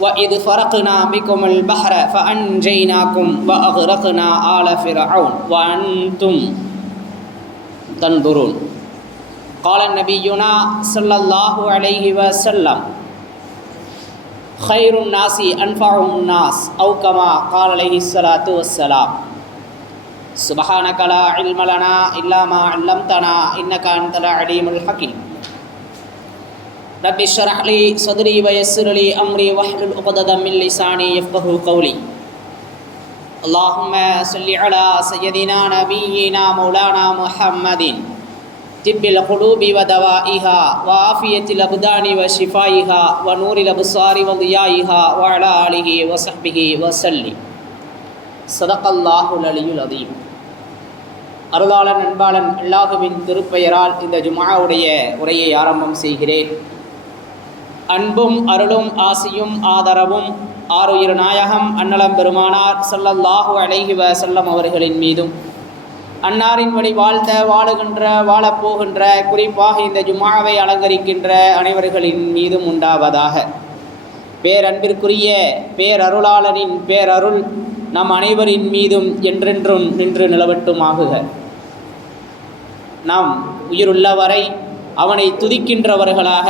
وإذ فرقنا بكم البحر فأنجيناكم وأغرقنا آل فرعون وأنتم تنظرون. قال نبينا صلى الله عليه وسلم خير الناس أنفعهم الناس أو كما قال عليه الصلاة والسلام. سبحانك لا علم لنا إلا ما علمتنا إنك أنت العليم الحكيم. رب اشرح لي صدري ويسر لي امري واحلل عقدة من لساني يفقهوا قولي اللهم صل على سيدنا نبينا مولانا محمد طب القلوب ودوائها وعافية الأبدان وشفائها ونور الأبصار وضيائها وعلى آله وصحبه وسلم صدق الله العلي العظيم அருளாளன் அன்பாளன் அல்லாஹுவின் திருப்பெயரால் இந்த ஜுமாவுடைய உரையை ஆரம்பம் செய்கிறேன் அன்பும் அருளும் ஆசியும் ஆதரவும் ஆறுயிர் நாயகம் அன்னலம் பெருமானார் ஸல்லல்லாஹு அலைஹி செல்லம் அவர்களின் மீதும். அன்னாரின் வழி வாழ்ந்த வாழுகின்ற வாழப்போகின்ற குறிப்பாக இந்த ஜுமாவை அலங்கரிக்கின்ற அனைவர்களின் மீதும் உண்டாவதாக. பேரன்பிற்குரிய பேரருளாளனின் பேரருள் நம் அனைவரின் மீதும் என்றென்றும் நின்று நிலவட்டுமாகுக. நாம் உயிருள்ளவரை அவனை துதிக்கின்றவர்களாக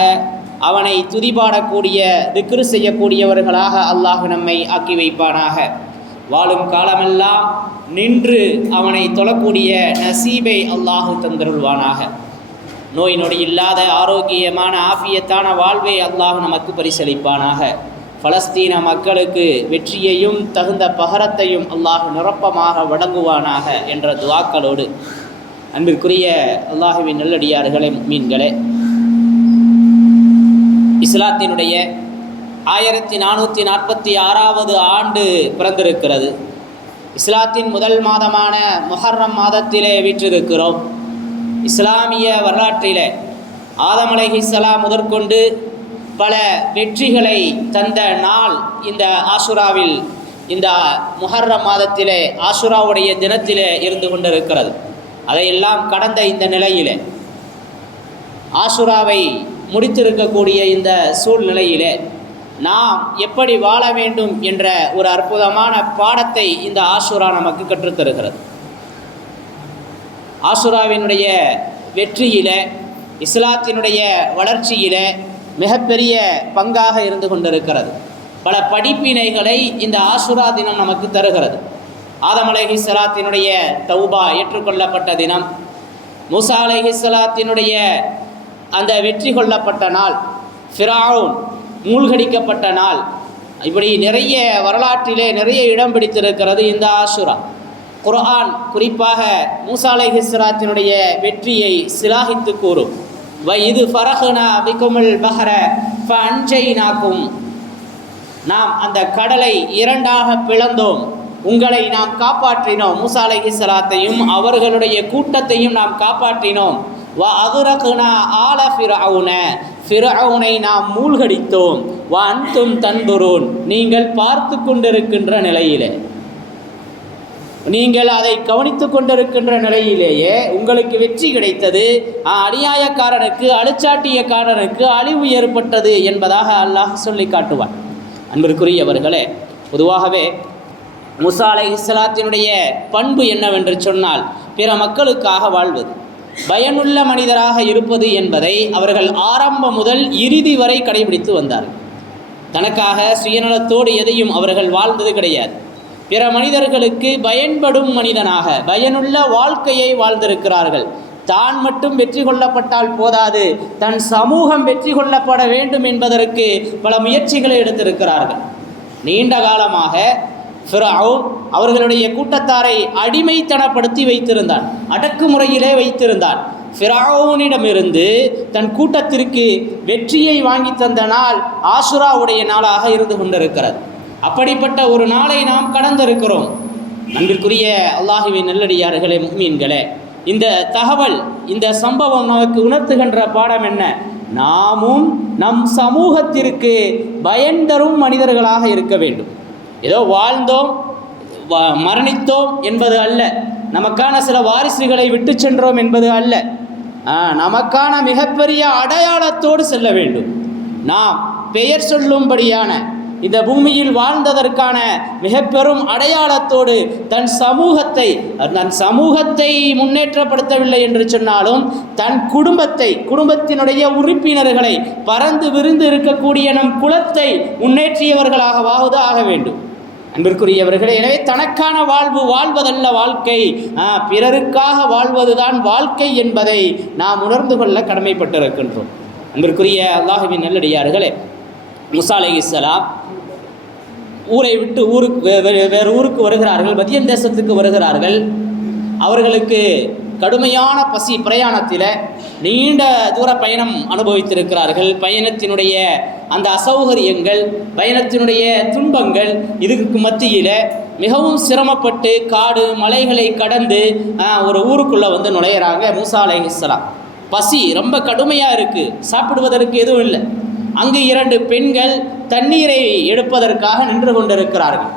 அவனை துதிபாடக்கூடிய திக்ரு செய்யக்கூடியவர்களாக அல்லாஹ் நம்மை ஆக்கி வைப்பானாக. வாழும் காலமெல்லாம் நின்று அவனை தொழக்கூடிய நசீபை அல்லாஹு தந்தருள்வானாக. நோய் நொடி இல்லாத ஆரோக்கியமான ஆஃபியத்தான வாழ்வை அல்லாஹ் நமக்கு பரிசளிப்பானாக. பலஸ்தீன மக்களுக்கு வெற்றியையும் தகுந்த பகரத்தையும் அல்லாஹ் நிரப்பமாக வழங்குவானாக என்ற துவாக்களோடு. அன்பிற்குரிய அல்லாஹுவின் நல்லடியார்களே மீன்களே இஸ்லாத்தினுடைய ஆயிரத்தி நானூற்றி நாற்பத்தி ஆறாவது ஆண்டு பிறந்திருக்கிறது. இஸ்லாத்தின் முதல் மாதமான முஹர்ரம் மாதத்திலே வீற்றிருக்கிறோம். இஸ்லாமிய வரலாற்றிலே ஆதம் அலைஹிஸ்ஸலாம் முதற்கொண்டு பல வெற்றிகளை தந்த நாள் இந்த ஆசுராவில் இந்த முஹர்ரம் மாதத்திலே ஆசுராவுடைய தினத்திலே இருந்து கொண்டிருக்கிறது. அதையெல்லாம் கடந்த இந்த நிலையிலே ஆசுராவை முடித்திருக்கக்கூடிய இந்த சூழ்நிலையிலே நாம் எப்படி வாழ வேண்டும் என்ற ஒரு அற்புதமான பாடத்தை இந்த ஆசுரா நமக்கு கற்றுத்தருகிறது. ஆசுராவினுடைய வெற்றியில இஸ்லாத்தினுடைய வளர்ச்சியில மிகப்பெரிய பங்காக இருந்து கொண்டிருக்கிறது. பல படிப்பினைகளை இந்த ஆசுரா தினம் நமக்கு தருகிறது. ஆதமலகி சலாத்தினுடைய தௌபா ஏற்றுக்கொள்ளப்பட்ட தினம் மூசா அலஹி சலாத்தினுடைய அந்த வெற்றி கொள்ளப்பட்ட நாள். ஃபிராவுன் மூழ்கடிக்கப்பட்ட நாள். இப்படி நிறைய வரலாற்றிலே நிறைய இடம் பிடித்திருக்கிறது இந்த ஆசுரா. குர்ஆன் குறிப்பாக மூசாலை ஹிஸ்ராத்தினுடைய வெற்றியை சிலாகித்து கூறும். வ இது ஃபரஹுனா பிகுமுல் பஹர ஃப அஞ்சைனாக்கும் நாம் அந்த கடலை இரண்டாக பிளந்தோம். உங்களை நாம் காப்பாற்றினோம். மூசாலை ஹிஸ்ராத்தையும் அவர்களுடைய கூட்டத்தையும் நாம் காப்பாற்றினோம். வா அகுரகுனா ஆல ஃபிரவுன ஃபிரவுனை நாம் மூழ்கடித்தோம். வா அன்தும் தன்புரூன் நீங்கள் பார்த்து கொண்டிருக்கின்ற நிலையிலே. நீங்கள் அதை கவனித்து கொண்டிருக்கின்ற நிலையிலேயே உங்களுக்கு வெற்றி கிடைத்தது. அநியாயக்காரனுக்கு அழுச்சாட்டியக்காரனுக்கு அழிவு ஏற்பட்டது என்பதாக அல்லாஹ் சொல்லி காட்டுவான். அன்பிற்குரியவர்களே பொதுவாகவே முசா அலை இஸ்லாத்தினுடைய பண்பு என்னவென்று சொன்னால் பிற மக்களுக்காக வாழ்வது. பயனுள்ள மனிதராக இருப்பது என்பதை அவர்கள் ஆரம்பம் முதல் இறுதி வரை கடைபிடித்து வந்தார்கள். தனக்காக சுயநலத்தோடு எதையும் அவர்கள் வாழ்ந்தது கிடையாது. பிற மனிதர்களுக்கு பயன்படும் மனிதனாக பயனுள்ள வாழ்க்கையை வாழ்ந்திருக்கிறார்கள். தான் மட்டும் வெற்றி கொள்ளப்பட்டால் போதாது. தன் சமூகம் வெற்றி கொள்ளப்பட வேண்டும் என்பதற்கு பல முயற்சிகளை எடுத்திருக்கிறார்கள். நீண்ட காலமாக ஃபிரவுன் அவர்களுடைய கூட்டத்தாரை அடிமைத்தனப்படுத்தி வைத்திருந்தான். அடக்குமுறையிலே வைத்திருந்தான். ஃபிராவுனிடமிருந்து தன் கூட்டத்திற்கு வெற்றியை வாங்கி தந்த நாள் ஆசுராவுடைய நாளாக இருந்து கொண்டிருக்கிறது. அப்படிப்பட்ட ஒரு நாளை நாம் கடந்திருக்கிறோம். அன்பிற்குரிய அல்லாஹுவின் நல்லடியார்களே மீன்களே இந்த தகவல் இந்த சம்பவம் நமக்கு உணர்த்துகின்ற பாடம் என்ன? நாமும் நம் சமூகத்திற்கு பயன் தரும் மனிதர்களாக இருக்க வேண்டும். ஏதோ வாழ்ந்தோம் வ- மரணித்தோம் என்பது அல்ல. நமக்கான சில வாரிசுகளை விட்டு சென்றோம் என்பது அல்ல. நமக்கான மிகப்பெரிய அடையாளத்தோடு செல்ல வேண்டும். நாம் பெயர் சொல்லும்படியான இந்த பூமியில் வாழ்ந்ததற்கான மிக பெரும் அடையாளத்தோடு தன் சமூகத்தை தன் சமூகத்தை முன்னேற்றப்படுத்தவில்லை என்று சொன்னாலும் தன் குடும்பத்தை குடும்பத்தினுடைய உறுப்பினர்களை பறந்து விரிந்து இருக்கக்கூடிய நம் குலத்தை முன்னேற்றியவர்களாகவாவது ஆக வேண்டும். அன்பிற்குரியவர்களே எனவே தனக்கான வாழ்வு வாழ்வதல்ல வாழ்க்கை. பிறருக்காக வாழ்வதுதான் வாழ்க்கை என்பதை நாம் உணர்ந்து கொள்ள கடமைப்பட்டிருக்கின்றோம். அன்பிற்குரிய அல்லாஹுவின் நல்லடியார்களே முசா இஸ்லாம் ஊரை விட்டு ஊருக்கு வேறு ஊருக்கு வருகிறார்கள் மதியம் தேசத்துக்கு வருகிறார்கள். அவர்களுக்கு கடுமையான பசி பிரயாணத்தில் நீண்ட தூர பயணம் அனுபவித்திருக்கிறார்கள். பயணத்தினுடைய அந்த அசௌகரியங்கள் பயணத்தினுடைய துன்பங்கள் இதுக்கு மத்தியில் மிகவும் சிரமப்பட்டு காடு மலைகளை கடந்து ஒரு ஊருக்குள்ளே வந்து நுழையிறாங்க மூசா அலைஹிஸ்ஸலாம் பசி ரொம்ப கடுமையாக இருக்குது சாப்பிடுவதற்கு எதுவும் இல்லை. அங்கு இரண்டு பெண்கள் தண்ணீரை எடுப்பதற்காக நின்று கொண்டிருக்கிறார்கள்.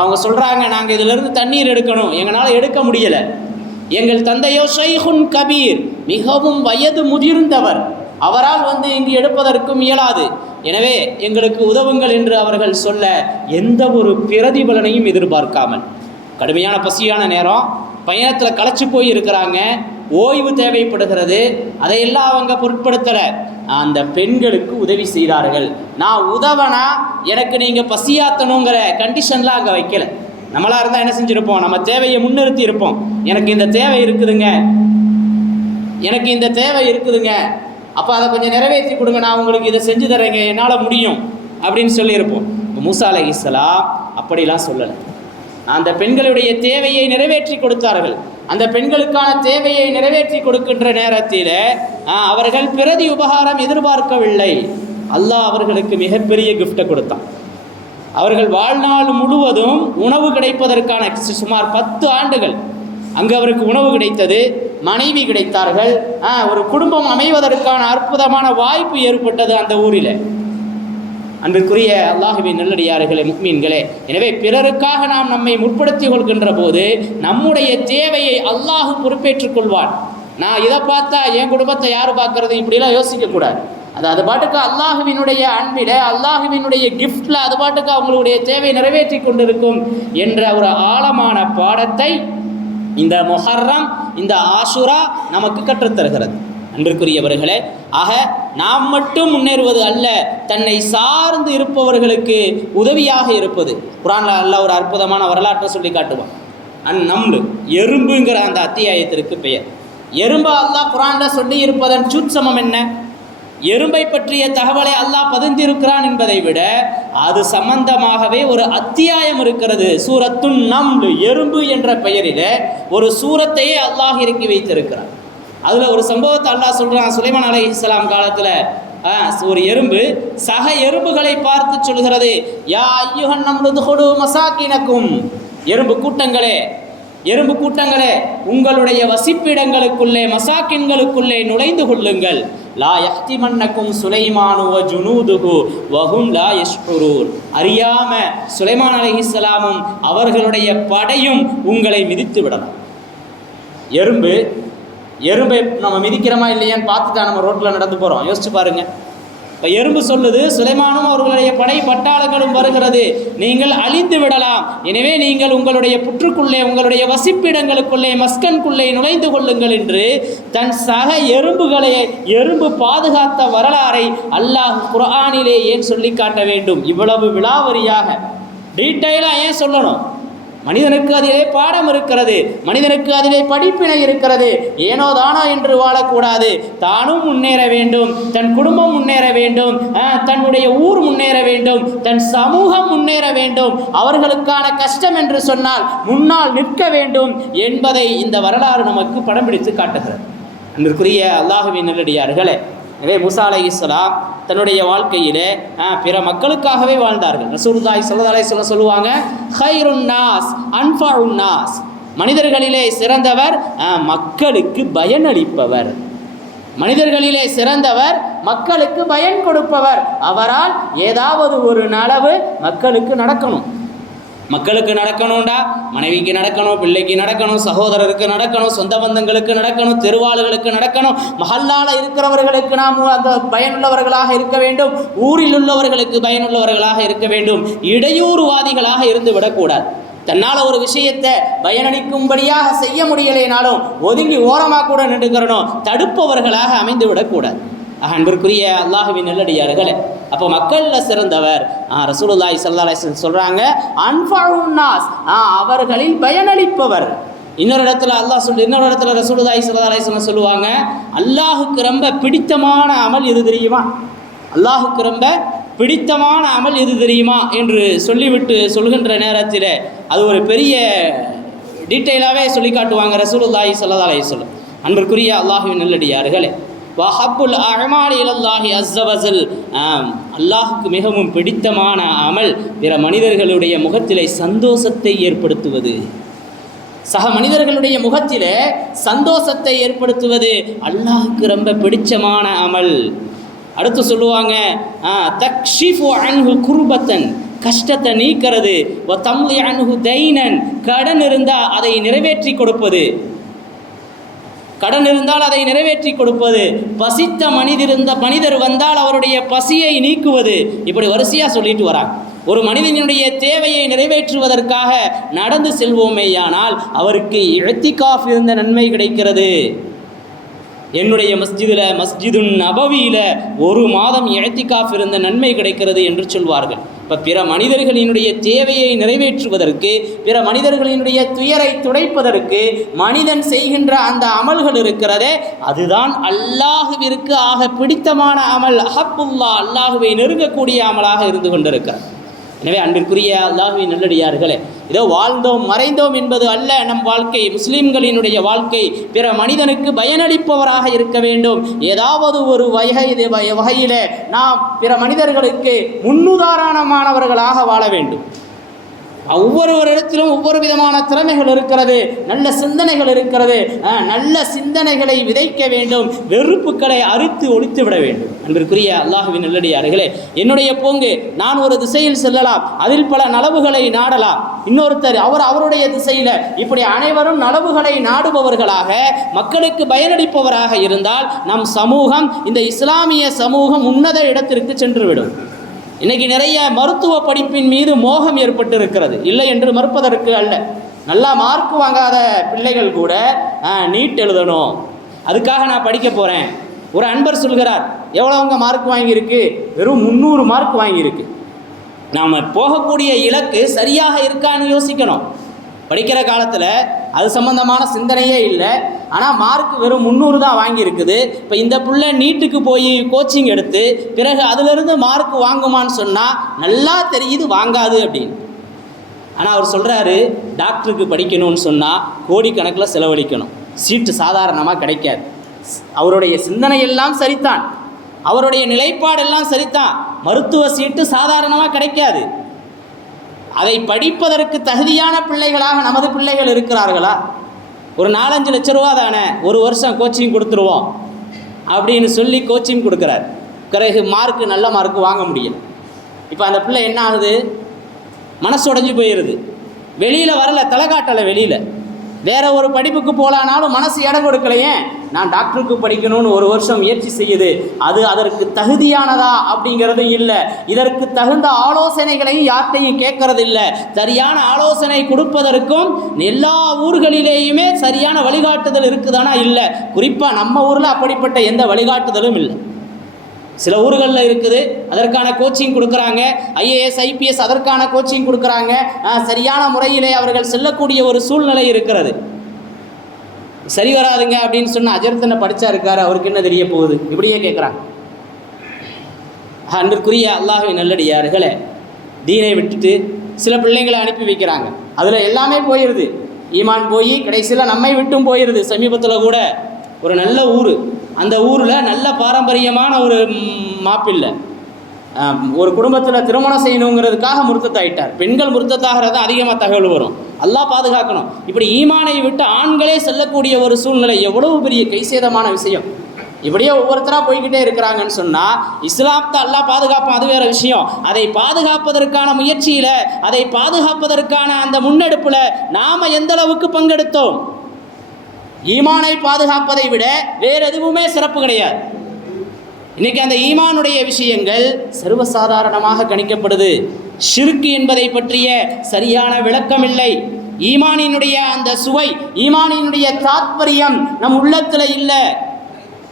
அவங்க சொல்கிறாங்க நாங்கள் இதிலிருந்து தண்ணீர் எடுக்கணும். எங்களால் எடுக்க முடியலை. எங்கள் தந்தையோ ஷைஹுன் கபீர் மிகவும் வயது முதிர்ந்தவர். அவரால் வந்து இங்கு எடுப்பதற்கும் இயலாது. எனவே எங்களுக்கு உதவுங்கள் என்று அவர்கள் சொல்ல எந்த ஒரு பிரதிபலனையும் எதிர்பார்க்காமல். கடுமையான பசியான நேரம் பயணத்தில் களைச்சி போய் இருக்கிறாங்க ஓய்வு தேவைப்படுகிறது அதையெல்லாம் அவங்க பொருட்படுத்தலை. அந்த பெண்களுக்கு உதவி செய்தார்கள். நான் உதவனா எனக்கு நீங்கள் பசியாத்தணுங்கிற கண்டிஷன்லாம் அங்கே வைக்கல. நம்மளாக இருந்தால் என்ன செஞ்சுருப்போம்? நம்ம தேவையை முன்னிறுத்தி இருப்போம். எனக்கு இந்த தேவை இருக்குதுங்க. எனக்கு இந்த தேவை இருக்குதுங்க. அப்போ அதை கொஞ்சம் நிறைவேற்றி கொடுங்க நான் உங்களுக்கு இதை செஞ்சு தரேங்க என்னால் முடியும் அப்படின்னு சொல்லியிருப்போம். இப்ப மூசா அலைஹிஸ்ஸலாம் அப்படிலாம் சொல்லலை. அந்த பெண்களுடைய தேவையை நிறைவேற்றி கொடுத்தார்கள். அந்த பெண்களுக்கான தேவையை நிறைவேற்றி கொடுக்கின்ற நேரத்தில் அவர்கள் பிரதி உபகாரம் எதிர்பார்க்கவில்லை. அல்லாஹ் அவர்களுக்கு மிகப்பெரிய கிஃப்டை கொடுத்தான். அவர்கள் வாழ்நாள் முழுவதும் உணவு கிடைப்பதற்கான சுமார் பத்து ஆண்டுகள் அங்கு அவருக்கு உணவு கிடைத்தது. மனைவி கிடைத்தார்கள். ஒரு குடும்பம் அமைவதற்கான அற்புதமான வாய்ப்பு ஏற்பட்டது அந்த ஊரில். அன்பிற்குரிய அல்லாஹுவின் நல்லடியார்களே முக்மீன்களே எனவே பிறருக்காக நாம் நம்மை முற்படுத்திக் கொள்கின்ற போது நம்முடைய தேவையை அல்லாஹு பொறுப்பேற்றுக் கொள்வான். நான் இதை பார்த்தா என் குடும்பத்தை யார் பார்க்கறது? இப்படிலாம் யோசிக்கக்கூடாது அது அது பாட்டுக்கு அல்லாஹுவினுடைய அன்பில அல்லாஹுவினுடைய கிஃப்டில் அது பாட்டுக்கு அவங்களுடைய தேவை நிறைவேற்றி கொண்டிருக்கும் என்ற ஒரு ஆழமான பாடத்தை இந்த மொஹர்ரம் இந்த ஆசுரா நமக்கு கற்றுத்தருகிறது. அன்பிற்குரியவர்களே ஆக நாம் மட்டும் முன்னேறுவது அல்ல தன்னை சார்ந்து இருப்பவர்களுக்கு உதவியாக இருப்பது. குரான் அல்ல ஒரு அற்புதமான வரலாற்றை சொல்லி காட்டுவான். அந் நம்லு எறும்புங்கிற அந்த அத்தியாயத்திற்கு பெயர். எறும்பு அல்லா குரானில் சொல்லி இருப்பதன் சூட்சமம் என்ன? எறும்பை பற்றிய தகவலை அல்லாஹ் பதிந்திருக்கிறான் என்பதை விட அது சம்பந்தமாகவே ஒரு அத்தியாயம் இருக்கிறது. சூரத்துன் நம்லு எறும்பு என்ற பெயரில் ஒரு சூரத்தையே அல்லாஹ் இறக்கி வைத்திருக்கிறான். அதில் ஒரு சம்பவத்தை அல்லாஹ் சொல்கிறான் சுலைமான் அலை இஸ்லாம் காலத்தில் ஒரு எறும்பு சக எறும்புகளை பார்த்து சொல்கிறது யா ஐயுகன் கொடு மசாக்கினக்கும் எறும்பு கூட்டங்களே எறும்பு கூட்டங்களே உங்களுடைய வசிப்பிடங்களுக்குள்ளே மசாக்கின்களுக்குள்ளே நுழைந்து கொள்ளுங்கள். லா யஹ்திமன்னக்கும் சுலைமானு வ ஜுனூதுஹு வஹும் லா யஷ்குரூர் அறியாம சுலைமான் அலஹிஸ்லாமும் அவர்களுடைய படையும் உங்களை மிதித்து விடலாம். எறும்பு எறும்பை நம்ம மிதிக்கிறோமா இல்லையான்னு பார்த்துட்டா நம்ம ரோட்டில் நடந்து போகிறோம். யோசிச்சு பாருங்கள் இப்போ எறும்பு சொல்லுது சுலைமானும் அவர்களுடைய படை பட்டாளங்களும் வருகிறது. நீங்கள் அழிந்து விடலாம். எனவே நீங்கள் உங்களுடைய புற்றுக்குள்ளே உங்களுடைய வசிப்பிடங்களுக்குள்ளே மஸ்கன்குள்ளே நுழைந்து கொள்ளுங்கள் என்று தன் சக எறும்புகளை எறும்பு பாதுகாத்த வரலாறை அல்லாஹ் குரானிலே ஏன் சொல்லி காட்ட வேண்டும்? இவ்வளவு விலாவரியாக டீட்டெயிலாக ஏன் சொல்லணும்? மனிதனுக்கு அதிலே பாடம் இருக்கிறது மனிதனுக்கு அதிலே படிப்பினை இருக்கிறது. ஏனோ தானோ என்று வாழக்கூடாது. தானும் முன்னேற வேண்டும் தன் குடும்பம் முன்னேற வேண்டும் தன்னுடைய ஊர் முன்னேற வேண்டும் தன் சமூகம் முன்னேற வேண்டும். அவர்களுக்கான கஷ்டம் என்று சொன்னால் முன்னால் நிற்க வேண்டும் என்பதை இந்த வரலாறு நமக்கு படம் பிடித்து காட்டுகிறது. அன்பிற்குரிய அல்லாஹுவின் நல்லடியார்களே எனவே முசா அலை இஸ்லாம் தன்னுடைய வாழ்க்கையிலே பிற மக்களுக்காகவே வாழ்ந்தார்கள். ரசூலுல்லாஹி சொல்லதாலே சொல்ல சொல்லுவாங்க ஹைருன் நாஸ் உன்னாஸ் நாஸ். மனிதர்களிலே சிறந்தவர் மக்களுக்கு பயனளிப்பவர். மனிதர்களிலே சிறந்தவர் மக்களுக்கு பயன் கொடுப்பவர். அவரால் ஏதாவது ஒரு நலவு மக்களுக்கு நடக்கணும். மக்களுக்கு நடக்கணும்டா மனைவிக்கு நடக்கணும் பிள்ளைக்கு நடக்கணும் சகோதரருக்கு நடக்கணும் சொந்த பந்தங்களுக்கு நடக்கணும் தெருவாளுகளுக்கு நடக்கணும். மஹல்லால் இருக்கிறவர்களுக்கு நாம் அந்த பயனுள்ளவர்களாக இருக்க வேண்டும். ஊரில் உள்ளவர்களுக்கு பயனுள்ளவர்களாக இருக்க வேண்டும். இடையூறுவாதிகளாக இருந்து விடக்கூடாது. தன்னால் ஒரு விஷயத்தை பயனளிக்கும்படியாக செய்ய முடியலைனாலும் ஒதுங்கி ஓரமாக கூட நின்றுக்கிறனும் தடுப்பவர்களாக அமைந்து விடக்கூடாது. அன்பிற்குரிய அல்லாஹுவின் நல்லடியார்களே. அப்போ மக்களில் சிறந்தவர் ரசூலுல்லாய் சல்லா ஸல்லல்லாஹு அலைஹி சொல்றாங்க ஆ, அவர்களில் பயனளிப்பவர். இன்னொரு இடத்துல அல்லாஹ் சொல்லு இன்னொரு இடத்துல ரசூலுல்லாய் சல்லா அலைஹி சொல்லுவாங்க அல்லாஹுக்கு ரொம்ப பிடித்தமான அமல் எது தெரியுமா? அல்லாஹுக்கு ரொம்ப பிடித்தமான அமல் எது தெரியுமா என்று சொல்லிவிட்டு சொல்கின்ற நேரத்தில் அது ஒரு பெரிய டீட்டெயிலாகவே சொல்லி காட்டுவாங்க ரசூலுல்லாய் சல்லா அலைஹி வஸல்லம். அன்பிற்குரிய அல்லாஹுவின் நல்லடியார்களே வஹப்புல் அமாலி இலல்லாஹி அஸ்ஸவஸல் ஆம் அல்லாஹுக்கு மிகவும் பிடித்தமான அமல் பிற மனிதர்களுடைய முகத்திலே சந்தோஷத்தை ஏற்படுத்துவது. சக மனிதர்களுடைய முகத்திலே சந்தோஷத்தை ஏற்படுத்துவது அல்லாஹுக்கு ரொம்ப பிடிச்சமான அமல். அடுத்து சொல்லுவாங்க ஆ, தக்ஷிஃபு அன்ஹு குர்பத்தன் கஷ்டத்தை நீக்கிறது. ஒ தம்லி அன்ஹு தைனன் கடன் இருந்தால் அதை நிறைவேற்றி கொடுப்பது. கடன் இருந்தால் அதை நிறைவேற்றி கொடுப்பது. பசித்த மனிதிருந்த மனிதர் வந்தால் அவருடைய பசியை நீக்குவது. இப்படி வரிசையாக சொல்லிட்டு வராங்க. ஒரு மனிதனுடைய தேவையை நிறைவேற்றுவதற்காக நடந்து செல்வோமேயானால் அவருக்கு இழத்திகாஃப் இருந்த நன்மை கிடைக்கிறது. என்னுடைய மஸ்ஜிதில் மஸ்ஜிதுன் நபவியில் ஒரு மாதம் இழத்திகாஃப் இருந்த நன்மை கிடைக்கிறது என்று சொல்வார்கள். இப்போ பிற மனிதர்களினுடைய தேவையை நிறைவேற்றுவதற்கு பிற மனிதர்களினுடைய துயரை துடைப்பதற்கு மனிதன் செய்கின்ற அந்த அமல்கள் இருக்கிறதே அதுதான் அல்லாஹுவிற்கு ஆக பிடித்தமான அமல். அஹப்புல்லா அல்லாஹுவை நெருங்கக்கூடிய அமலாக இருந்து கொண்டிருக்கிறது. எனவே அன்பிற்குரிய அல்லாஹுவின் நல்லடியார்களே ஏதோ வாழ்ந்தோம் மறைந்தோம் என்பது அல்ல. நம் வாழ்க்கை முஸ்லீம்களினுடைய வாழ்க்கை. பிற மனிதனுக்கு பயனளிப்பவராக இருக்க வேண்டும். ஏதாவது ஒரு வகை வகையிலே நாம் பிற மனிதர்களுக்கு முன்னுதாரணமானவர்களாக வாழ வேண்டும். ஒவ்வொருவரிடத்திலும் ஒவ்வொரு விதமான திறமைகள் இருக்கிறது. நல்ல சிந்தனைகள் இருக்கிறது. நல்ல சிந்தனைகளை விதைக்க வேண்டும். வெறுப்புகளை அறுத்து ஒழித்து விட வேண்டும். அன்பிற்குரிய அல்லாஹுவின் நல்லடியார்களே என்னுடைய போங்கு நான் ஒரு திசையில் செல்லலாம். அதில் பல நலவுகளை நாடலாம். இன்னொருத்தர் அவர் அவருடைய திசையில் இப்படி அனைவரும் நலவுகளை நாடுபவர்களாக மக்களுக்கு பயனளிப்பவராக இருந்தால் நம் சமூகம் இந்த இஸ்லாமிய சமூகம் உன்னத இடத்திற்கு சென்றுவிடும். இன்னைக்கு நிறைய மருத்துவ படிப்பின் மீது மோகம் ஏற்பட்டு இருக்கிறது இல்லை என்று மறுப்பதற்கு அல்ல. நல்லா மார்க் வாங்காத பிள்ளைகள் கூட நீட் எழுதணும். அதுக்காக நான் படிக்க போகிறேன் ஒரு அன்பர் சொல்கிறார் எவ்வளோவங்க மார்க் வாங்கியிருக்கு? வெறும் முந்நூறு மார்க் வாங்கியிருக்கு. நாம் போகக்கூடிய இலக்கு சரியாக இருக்கான்னு யோசிக்கணும். படிக்கிற காலத்தில் அது சம்மந்தமான சிந்தனையே இல்லை. ஆனால் மார்க் வெறும் முந்நூறு தான் வாங்கியிருக்குது. இப்போ இந்த பிள்ளை நீட்டுக்கு போய் கோச்சிங் எடுத்து பிறகு அதிலிருந்து மார்க் வாங்குமான்னு சொன்னால் நல்லா தெரியுது வாங்காது அப்படின்னு. ஆனால் அவர் சொல்கிறாரு டாக்டருக்கு படிக்கணும்னு சொன்னால் கோடிக்கணக்கில் செலவழிக்கணும். சீட்டு சாதாரணமாக கிடைக்காது. அவருடைய சிந்தனை எல்லாம் சரிதான் அவருடைய நிலைப்பாடெல்லாம் சரிதான் மருத்துவ சீட்டு சாதாரணமாக கிடைக்காது. அதை படிப்பதற்கு தகுதியான பிள்ளைகளாக நமது பிள்ளைகள் இருக்கிறார்களா? ஒரு நாலஞ்சு லட்ச ரூபா தானே ஒரு வருஷம் கோச்சிங் கொடுத்துருவோம் அப்படின்னு சொல்லி கோச்சிங் கொடுக்குறார். பிறகு மார்க்கு நல்ல மார்க்கு வாங்க முடியல. இப்போ அந்த பிள்ளை என்ன ஆகுது? மனசு உடைஞ்சு போயிடுது வெளியில் வரல தலை காட்டலை வெளியில். வேற ஒரு படிப்புக்கு போகலானாலும் மனசு இடம் கொடுக்கலையே. நான் டாக்டருக்கு படிக்கணும்னு ஒரு வருஷம் முயற்சி செய்யுது. அது அதற்கு தகுதியானதா அப்படிங்கிறது இல்லை. இதற்கு தகுந்த ஆலோசனைகளையும் யார்கிட்டையும் கேட்கறது இல்லை சரியான ஆலோசனை கொடுப்பதற்கும் எல்லா ஊர்களிலேயுமே சரியான வழிகாட்டுதல் இருக்குதானா இல்லை. குறிப்பாக நம்ம ஊரில் அப்படிப்பட்ட எந்த வழிகாட்டுதலும் இல்லை. சில ஊர்களில் இருக்குது. அதற்கான கோச்சிங் கொடுக்குறாங்க. ஐஏஎஸ் ஐபிஎஸ் அதற்கான கோச்சிங் கொடுக்குறாங்க. சரியான முறையிலே அவர்கள் செல்லக்கூடிய ஒரு சூழ்நிலை இருக்கிறது. சரி வராதுங்க அப்படின்னு சொன்ன அஜர்த்தனை படித்தா இருக்காரு? அவருக்கு என்ன தெரிய போகுது? இப்படியே கேட்குறாங்க அன்றுக்குரிய அல்லாஹ்வின் நல்லடியார்களே தீனை விட்டுட்டு சில பிள்ளைங்களை அனுப்பி வைக்கிறாங்க. அதில் எல்லாமே போயிடுது ஈமான் போய் கடைசியில் நம்மை விட்டும் போயிடுது சமீபத்தில் கூட ஒரு நல்ல ஊர் அந்த ஊரில் நல்ல பாரம்பரியமான ஒரு மாப்பிள்ளை. ஒரு குடும்பத்தில் திருமணம் செய்யணுங்கிறதுக்காக முருத்தத்தாயிட்டார். பெண்கள் முருத்தத்தாகிறது அதிகமாக தகவல் வரும். எல்லாம் பாதுகாக்கணும். இப்படி ஈமானை விட்டு ஆண்களே செல்லக்கூடிய ஒரு சூழ்நிலை எவ்வளவு பெரிய கைசேதமான விஷயம். இப்படியே ஒவ்வொருத்தராக போய்கிட்டே இருக்கிறாங்கன்னு சொன்னால் இஸ்லாத்தை அல்லாஹ் பாதுகாப்போம் அது வேறு விஷயம். அதை பாதுகாப்பதற்கான முயற்சியில் அதை பாதுகாப்பதற்கான அந்த முன்னெடுப்பில் நாம் எந்த அளவுக்கு பங்கெடுத்தோம்? ஈமானை பாதுகாப்பதை விட வேற எதுவுமே சிறப்பு கிடையாது. இன்னைக்கு அந்த ஈமானுடைய விஷயங்கள் சர்வசாதாரணமாக கணிக்கப்படுது. ஷிருக்கு என்பதை பற்றிய சரியான விளக்கம் இல்லை ஈமானினுடைய அந்த சுவை ஈமானினுடைய தாத்பரியம் நம் உள்ளத்தில் இல்லை.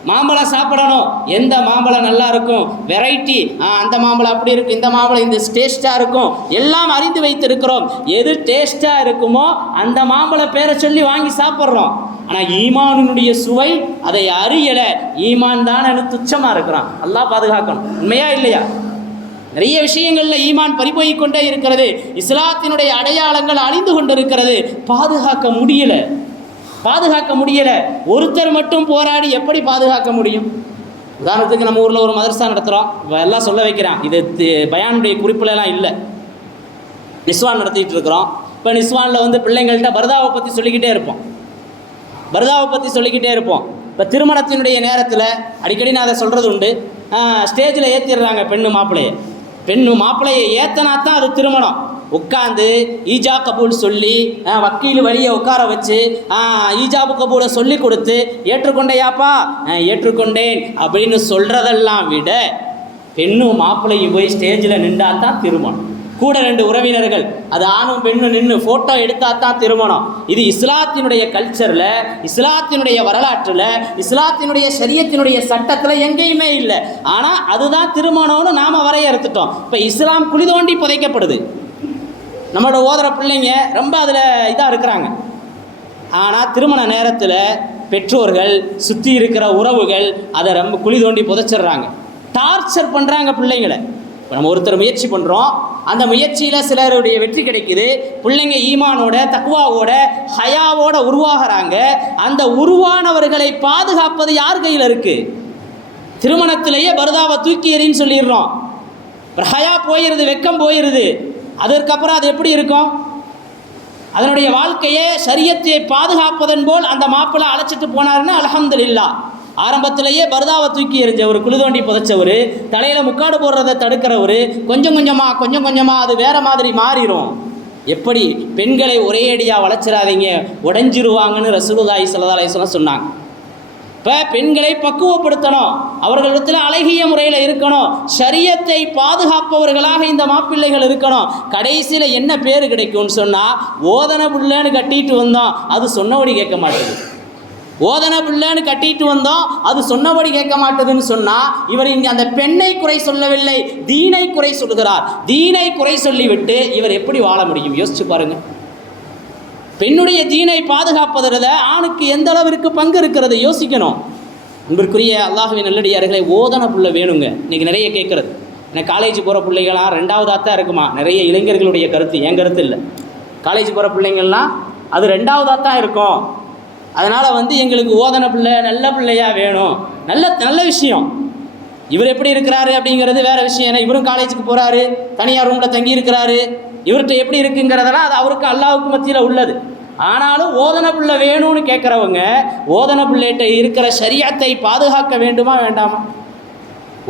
மாம்பழம் சாப்பிடணும். எந்த மாம்பழம் நல்லா இருக்கும்? வெரைட்டி அந்த மாம்பழம் அப்படி இருக்கும் இந்த மாம்பழம் இந்த டேஸ்ட்டாக இருக்கும். எல்லாம் அறிந்து வைத்திருக்கிறோம். எது டேஸ்ட்டாக இருக்குமோ அந்த மாம்பழ பேரை சொல்லி வாங்கி சாப்பிட்றோம். ஆனால் ஈமானினுடைய சுவை அதை அறியலை. ஈமான் தானே துச்சமாக இருக்கிறான். எல்லாம் பாதுகாக்கணும். உண்மையா இல்லையா? நிறைய விஷயங்களில் ஈமான் பறிபோய் கொண்டே இருக்கிறது. இஸ்லாத்தினுடைய அடையாளங்கள் அழிந்து கொண்டிருக்கிறது. பாதுகாக்க முடியல. பாதுகாக்க முடியலை. ஒருத்தர் மட்டும் போராடி எப்படி பாதுகாக்க முடியும்? உதாரணத்துக்கு நம்ம ஊரில் ஒரு மதரசா நடத்துகிறோம் எல்லாம் சொல்ல வைக்கிறான். இது பயானுடைய குறிப்புலெல்லாம் இல்லை. நிஸ்வான் நடத்திட்டு இருக்கிறோம். இப்போ நிஸ்வானில் வந்து பிள்ளைங்கள்ட்ட பரதாவை பற்றி சொல்லிக்கிட்டே இருப்போம். பரதாவை பற்றி சொல்லிக்கிட்டே இருப்போம். இப்போ திருமணத்தினுடைய நேரத்தில் அடிக்கடி நான் அதை சொல்கிறது உண்டு. ஸ்டேஜில் ஏற்றிடுறாங்க பெண்ணு மாப்பிள்ளையை. பெண்ணு மாப்பிள்ளையை ஏற்றினா தான் அது திருமணம். உட்காந்து ஈஜா கபூல் சொல்லி வக்கீல் வழியை உட்கார வச்சு ஈஜா ஈஜாபு கபூலை சொல்லி கொடுத்து ஏற்றுக்கொண்டையாப்பா? ஏற்றுக்கொண்டேன் அப்படின்னு சொல்கிறதெல்லாம் விட பெண்ணும் மாப்பிள்ளையும் போய் ஸ்டேஜில் நின்றா தான் திருமணம். கூட ரெண்டு உறவினர்கள் அது ஆணும் பெண்ணும் நின்று ஃபோட்டோ எடுத்தா தான் திருமணம். இது இஸ்லாத்தினுடைய கல்ச்சரில் இஸ்லாத்தினுடைய வரலாற்றில் இஸ்லாத்தினுடைய சரியத்தினுடைய சட்டத்தில் எங்கேயுமே இல்லை. ஆனால் அதுதான் திருமணம்னு நாம் வரையறுத்துட்டோம். இப்போ இஸ்லாம் குழி தோண்டி புதைக்கப்படுது. நம்மளோட ஓதுற பிள்ளைங்க ரொம்ப அதில் இதாக இருக்கிறாங்க. ஆனால் திருமண நேரத்தில் பெற்றோர்கள் சுற்றி இருக்கிற உறவுகள் அதை ரொம்ப குழி தோண்டி புதைச்சிடுறாங்க. டார்ச்சர் பண்ணுறாங்க பிள்ளைங்களை. இப்போ நம்ம ஒருத்தர் முயற்சி பண்ணுறோம் அந்த முயற்சியில் சிலருடைய வெற்றி கிடைக்குது. பிள்ளைங்க ஈமானோட தக்குவாவோட ஹயாவோட உருவாகிறாங்க. அந்த உருவானவர்களை பாதுகாப்பது யார் கையில் இருக்குது திருமணத்திலேயே பரதாவை தூக்கி எறின்னு சொல்லிடுறோம். ஹயா போயிடுது வெக்கம் போயிடுது அதற்கப்புறம் அது எப்படி இருக்கும்? அதனுடைய வாழ்க்கையை சரியத்தை பாதுகாப்பதன் போல் அந்த மாப்பிள்ளை அழைச்சிட்டு போனாருன்னு அல்ஹம்துலில்லா. ஆரம்பத்திலேயே பர்தாவை தூக்கி எறிஞ்சவர் குளிதோண்டி புதைச்சவர் தலையில் முக்காடு போடுறதை தடுக்கிறவர் கொஞ்சம் கொஞ்சமாக கொஞ்சம் கொஞ்சமாக அது வேறு மாதிரி மாறிடும் எப்படி? பெண்களை ஒரேடியாக வளர்ச்சிடாதீங்க உடைஞ்சிருவாங்கன்னு ரசூலுல்லாஹி ஸல்லல்லாஹு அலைஹி சொன்னாங்க. இப்போ பெண்களை பக்குவப்படுத்தணும். அவர்களிடத்தில் அழகிய முறையில் இருக்கணும். சரியத்தை பாதுகாப்பவர்களாக இந்த மாப்பிள்ளைகள் இருக்கணும். கடைசியில் என்ன பேர் கிடைக்கும்னு சொன்னால் ஓதன பிள்ளைன்னு கட்டிட்டு வந்தோம் அது சொன்னபடி கேட்க மாட்டேது. ஓதன பிள்ளைன்னு கட்டிட்டு வந்தோம் அது சொன்னபடி கேட்க மாட்டதுன்னு சொன்னால் இவர் இங்கே அந்த பெண்ணை குறை சொல்லவில்லை தீனை குறை சொல்கிறார். தீனை குறை சொல்லிவிட்டு இவர் எப்படி வாழ முடியும்? யோசிச்சு பாருங்க. பெண்ணுடைய தீனை பாதுகாப்பதில் ஆணுக்கு எந்த அளவிற்கு பங்கு இருக்கிறது யோசிக்கணும். அன்பிற்குரிய அல்லாஹுவின் நல்லடியார்களை ஓதன புள்ள வேணுங்க. இன்றைக்கி நிறைய கேட்குறது. எனக்கு காலேஜ் போகிற பிள்ளைகளாம் ரெண்டாவதாக தான் இருக்குமா? நிறைய இளைஞர்களுடைய கருத்து என் கருத்து இல்லை. காலேஜ் போகிற பிள்ளைங்கள்லாம் அது ரெண்டாவதாக தான் இருக்கும். அதனால் வந்து எங்களுக்கு ஓதன பிள்ளை நல்ல பிள்ளையாக வேணும். நல்ல நல்ல விஷயம். இவர் எப்படி இருக்கிறாரு அப்படிங்கிறது வேறு விஷயம். ஏன்னா இவரும் காலேஜுக்கு போகிறாரு தனியார் ரூமில் தங்கி இருக்கிறாரு இவர்கிட்ட எப்படி இருக்குங்கிறதெல்லாம் அது அவருக்கு அல்லாவுக்கு மத்தியில் உள்ளது. ஆனாலும் ஓதன பிள்ளை வேணும்னு கேட்குறவங்க ஓதன பிள்ளைகிட்ட இருக்கிற சரியத்தை பாதுகாக்க வேண்டுமா வேண்டாமா?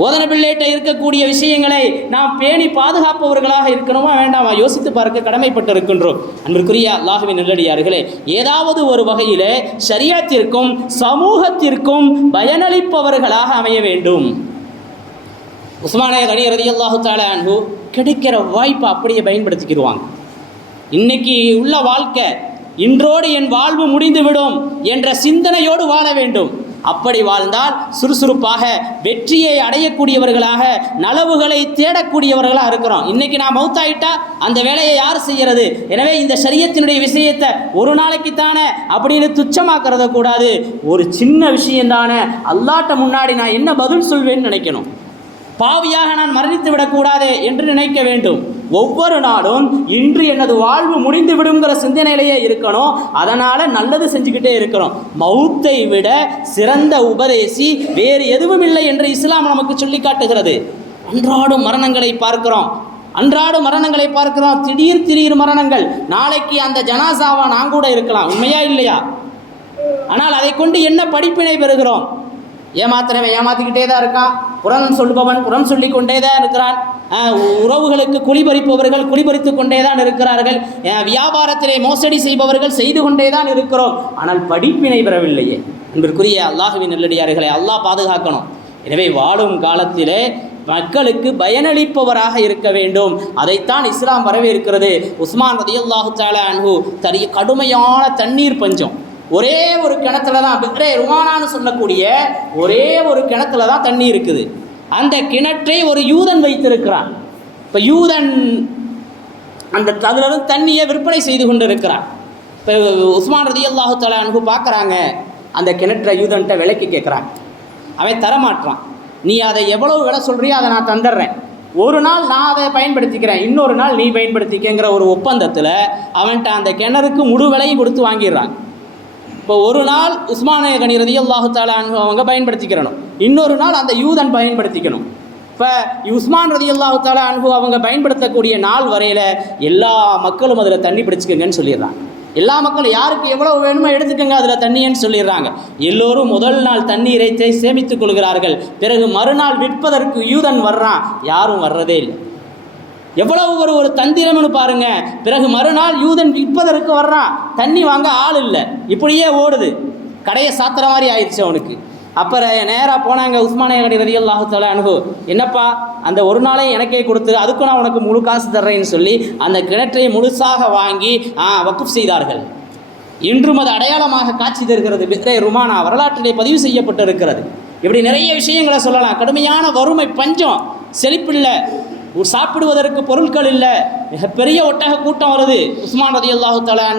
ஓதன பிள்ளைகிட்ட இருக்கக்கூடிய விஷயங்களை நாம் பேணி பாதுகாப்பவர்களாக இருக்கணுமா வேண்டாமா? யோசித்து பார்க்க கடமைப்பட்டு இருக்கின்றோம் அன்பிற்குரிய அல்லாஹுவின் நல்லடியார்களே ஏதாவது ஒரு வகையிலே சரியத்திற்கும் சமூகத்திற்கும் பயனளிப்பவர்களாக அமைய வேண்டும். உஸ்மானே கனி ரதி அல்லாஹு தாலா அன்பு கிடைக்கிற வாய்ப்பை அப்படியே பயன்படுத்திக்கிடுவாங்க. இன்னைக்கு உள்ள வாழ்க்கை இன்றோடு என் வாழ்வு முடிந்துவிடும் என்ற சிந்தனையோடு வாழ வேண்டும். அப்படி வாழ்ந்தால் சுறுசுறுப்பாக வெற்றியை அடையக்கூடியவர்களாக நலவுகளை தேடக்கூடியவர்களாக இருக்கிறோம். இன்னைக்கு நான் மௌத்தாயிட்டா அந்த வேலையை யார் செய்கிறது எனவே இந்த சரியத்தினுடைய விஷயத்தை ஒரு நாளைக்கு தானே அப்படின்னு துச்சமாக்கிறத கூடாது. ஒரு சின்ன விஷயம் தானே அல்லாட்ட முன்னாடி நான் என்ன பதில் சொல்வேன்னு நினைக்கணும். பாவியாக நான் மரணித்து விடக்கூடாதே என்று நினைக்க வேண்டும். ஒவ்வொரு நாளும் இன்று எனது வாழ்வு முடிந்து விடுங்கிற சிந்தனையிலேயே இருக்கணும். அதனால் நல்லது செஞ்சுக்கிட்டே இருக்கிறோம் மௌத்தை விட சிறந்த உபதேசி வேறு எதுவும் இல்லை என்று இஸ்லாம் நமக்கு சொல்லி காட்டுகிறது. அன்றாடும் மரணங்களை பார்க்கிறோம். அன்றாடும் மரணங்களை பார்க்கிறோம். திடீர் திடீர் மரணங்கள். நாளைக்கு அந்த ஜனாசாவா நான் கூட இருக்கலாம். உண்மையா இல்லையா? ஆனால் அதை கொண்டு என்ன படிப்பினை பெறுகிறோம்? ஏமாத்துறவன் ஏமாத்திக்கிட்டே தான் இருக்கான். புறம் சொல்பவன் புறம் சொல்லி கொண்டே தான் இருக்கிறான். உறவுகளுக்கு குளிபறிப்பவர்கள் குளிபறித்து கொண்டே தான் இருக்கிறார்கள். வியாபாரத்திலே மோசடி செய்பவர்கள் செய்து கொண்டே தான் இருக்கிறோம். ஆனால் படிப்பினை பெறவில்லையே. என்பதற்குரிய அல்லாஹுவின் நெல்லடியார்களை அல்லாஹ் பாதுகாக்கணும். எனவே வாழும் காலத்திலே மக்களுக்கு பயனளிப்பவராக இருக்க வேண்டும். அதைத்தான் இஸ்லாம் வரவேற்கிறது. உஸ்மான் ரதியுல்லாஹு தாலா அன்பு தரிய கடுமையான தண்ணீர் பஞ்சம். ஒரே ஒரு கிணத்துல தான் பிக்ரே ருமானான்னு சொல்லக்கூடிய ஒரே ஒரு கிணத்துல தான் தண்ணி இருக்குது. அந்த கிணற்றை ஒரு யூதன் வைத்திருக்கிறான். இப்போ யூதன் அந்த அதிலருந்து தண்ணியை விற்பனை செய்து கொண்டு இருக்கிறான் இப்போ உஸ்மான் ரதி அல்லாஹு தலா அனுப்பு பார்க்குறாங்க அந்த கிணற்றை யூதன்கிட்ட விலைக்கு கேட்குறான் அவன் தரமாட்டான் நீ அதை எவ்வளவு விலை சொல்கிறியோ அதை நான் தந்துடுறேன். ஒரு நாள் நான் அதை பயன்படுத்திக்கிறேன். இன்னொரு நாள் நீ பயன்படுத்திக்கங்கிற ஒரு ஒப்பந்தத்தில் அவன்கிட்ட அந்த கிணறுக்கு முழு விலையும் கொடுத்து வாங்கிடுறான் இப்போ ஒரு நாள் உஸ்மானிய கனி ரதி அல்லாஹு தாலா அவங்க பயன்படுத்திக்கிறணும். இன்னொரு நாள் அந்த யூதன் பயன்படுத்திக்கணும். இப்போ உஸ்மான் ரதி அல்லாஹு தாலா அன்பு அவங்க பயன்படுத்தக்கூடிய நாள் வரையில் எல்லா மக்களும் அதில் தண்ணி பிடிச்சிக்கங்கன்னு சொல்லிடுறாங்க. எல்லா மக்களும் யாருக்கு எவ்வளவு வேணுமோ எடுத்துக்கோங்க அதில் தண்ணின்னு சொல்லிடுறாங்க. எல்லோரும் முதல் நாள் தண்ணீரை தே- சேமித்துக் கொள்கிறார்கள். பிறகு மறுநாள் விற்பதற்கு யூதன் வர்றான். யாரும் வர்றதே இல்லை. எவ்வளவு ஒரு ஒரு தந்திரம்னு பாருங்க. பிறகு மறுநாள் யூதன் விற்பதற்கு வர்றான். தண்ணி வாங்க ஆள் இல்லை. இப்படியே ஓடுது. கடையை சாத்துற மாதிரி ஆயிடுச்சு அவனுக்கு. அப்புறம் நேராக போனாங்க உஸ்மானிய கடை ரதி அனுகு என்னப்பா அந்த ஒரு நாளே எனக்கே கொடுத்து அதுக்கும் நான் உனக்கு முழு காசு தர்றேன்னு சொல்லி அந்த கிணற்றை முழுசாக வாங்கி ஆ வக்குப் செய்தார்கள். இன்றும் அது அடையாளமாக காட்சி தருகிறது. பித்ரே ருமானா வரலாற்றிலே பதிவு செய்யப்பட்டு இருக்கிறது இப்படி நிறைய விஷயங்களை சொல்லலாம். கடுமையான வறுமை பஞ்சம் செழிப்பில்லை. சாப்பிடுவதற்கு பொருட்கள் இல்லை. மிகப்பெரிய ஒட்டக கூட்டம் வருது. உஸ்மான் ரதி அல்லாஹு தலா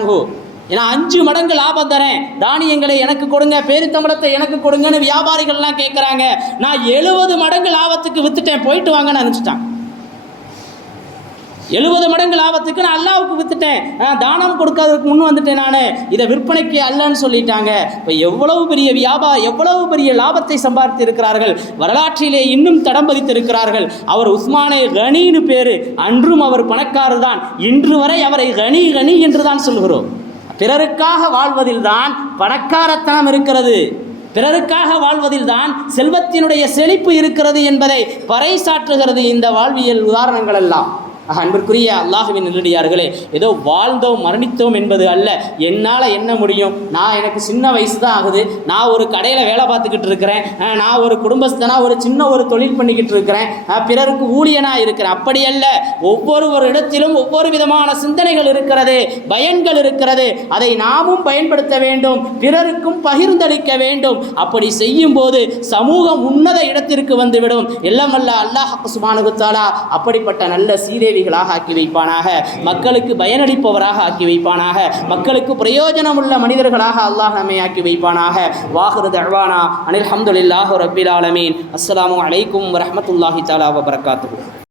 ஏன்னா அஞ்சு மடங்கு லாபம் தரேன். தானியங்களை எனக்கு கொடுங்க பேரித்தம்பளத்தை எனக்கு கொடுங்கன்னு வியாபாரிகள்லாம் கேட்குறாங்க நான் எழுபது மடங்கு லாபத்துக்கு வித்துட்டேன். போயிட்டு வாங்கன்னு அனுப்பிச்சிட்டான் எழுபது மடங்கு லாபத்துக்கு நான் அல்லாவுக்கு வித்துட்டேன். தானம் கொடுக்காததுக்கு முன் வந்துட்டேன் நான். இதை விற்பனைக்கு அல்லன்னு சொல்லிட்டாங்க. இப்போ எவ்வளவு பெரிய வியாபா எவ்வளவு பெரிய லாபத்தை சம்பாதித்து இருக்கிறார்கள் வரலாற்றிலே இன்னும் தடம் பதித்து இருக்கிறார்கள் அவர் உஸ்மானே கனின்னு பேரு. அன்றும் அவர் பணக்காரர் தான். இன்று வரை அவரை கனி கனி என்று தான் சொல்கிறோம். பிறருக்காக வாழ்வதில் தான் பணக்காரத்தனம் இருக்கிறது. பிறருக்காக வாழ்வதில் தான் செல்வத்தினுடைய செழிப்பு இருக்கிறது என்பதை பறைசாற்றுகிறது இந்த வாழ்வியல் உதாரணங்கள் எல்லாம். அன்பிற்குரிய அல்லாஹுவின் நல்லடியார்களே ஏதோ வாழ்ந்தோம் மரணித்தோம் என்பது அல்ல. என்னால் என்ன முடியும்? நான் எனக்கு சின்ன வயசு தான் ஆகுது. நான் ஒரு கடையில் வேலை பார்த்துக்கிட்டு இருக்கிறேன். நான் ஒரு குடும்பஸ்தனா ஒரு சின்ன ஒரு தொழில் பண்ணிக்கிட்டு இருக்கிறேன். பிறருக்கு ஊழியனாக இருக்கிறேன். அப்படி அல்ல. ஒவ்வொரு ஒரு இடத்திலும் ஒவ்வொரு விதமான சிந்தனைகள் இருக்கிறது பயன்கள் இருக்கிறது. அதை நாமும் பயன்படுத்த வேண்டும். பிறருக்கும் பகிர்ந்தளிக்க வேண்டும். அப்படி செய்யும் போது சமூகம் உன்னத இடத்திற்கு வந்துவிடும். எல்லாம் அல்ல அல்லாஹ் சுபானுகுத்தாலா. அப்படிப்பட்ட நல்ல சீதேவிகளாக ஆக்கி வைப்பானாக. மக்களுக்கு பயனளிப்பவராக ஆக்கி வைப்பானாக. மக்களுக்கு பிரயோஜனம் உள்ள மனிதர்களாக அல்லாஹ் நம்மை ஆக்கி வைப்பானாக. வாஹிரு தழ்வானா அனில் ஹம்துல்லாஹு ரபில் ஆலமீன். அஸ்ஸலாமு வலைக்கும் வரமத்துல்லாஹி தாலா வபரகாத்துஹு.